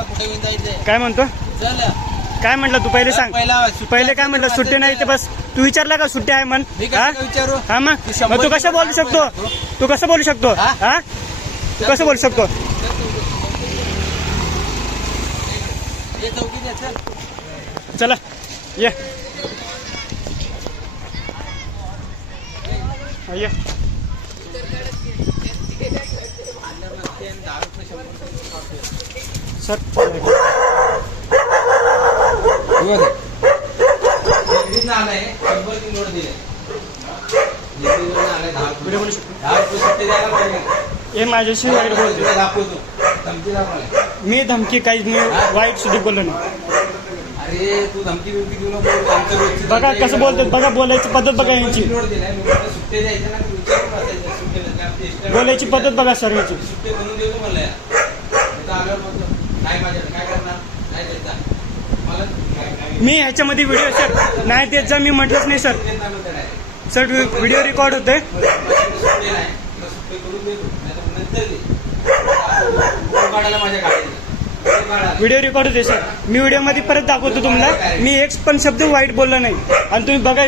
मला कुठे घेऊन जायचंय. काय म्हणतो? चल काय म्हटलं तू पहिले सांग. पहिले काय म्हटलं? सुट्टी नाही ते बस. तू विचारला का सुट्टी आहे म्हण? मी कसं काय विचारू? हा मग तू कसं बोलू शकतो? तू कसं बोलू शकतो? हा तू कसं बोलू शकतो? ये चौकीत ये, चल. चला ये ये. सर आलाय 100 की नोट दिले. आलाय 10 व्हिडिओ बोलू शकतो. 10 रुपये सुट्टे द्यायला पाहिजे. हे माझ्याशी वाईट बोलतो. दाखवतो धमकी दाखवलाय. मी धमकी काहीच मी वाईट सुद्धा बोललो नाही. अरे तू धमकी बिमकी देऊ नको. बघा कसं बोलतात बघा. बोलायची पद्धत बघा यांची. नोट दिलाय मी मला सुट्टे द्यायचे ना तू विचारून बसायचं. सुट्टे द्यायचे. बोलायची पद्धत बघा सर यांची. सुट्टे बनवून देतो म्हणलं यार. आल्यावर म्हणतो नाही माझ्याकडे काय करणार नाही देता मला मी ह्याच्यामध्ये व्हिडिओ सर नाही देत जा मी म्हटलंच नाही सर. देत नाही म्हणते नाही. सर व्हिडिओ रेकॉर्ड होतोय. सुट्टे नाही तुला सुट्टे करून देतो नाहीतर नंतर दे. काढायला माझ्या गाडीला व्हिडिओ रेकॉर्ड होते सर. मी व्हिडिओ मध्ये परत दाखवतो तुम्हाला. मी एक पण शब्द वाईट बोललो नाही आणि तुम्ही बघा.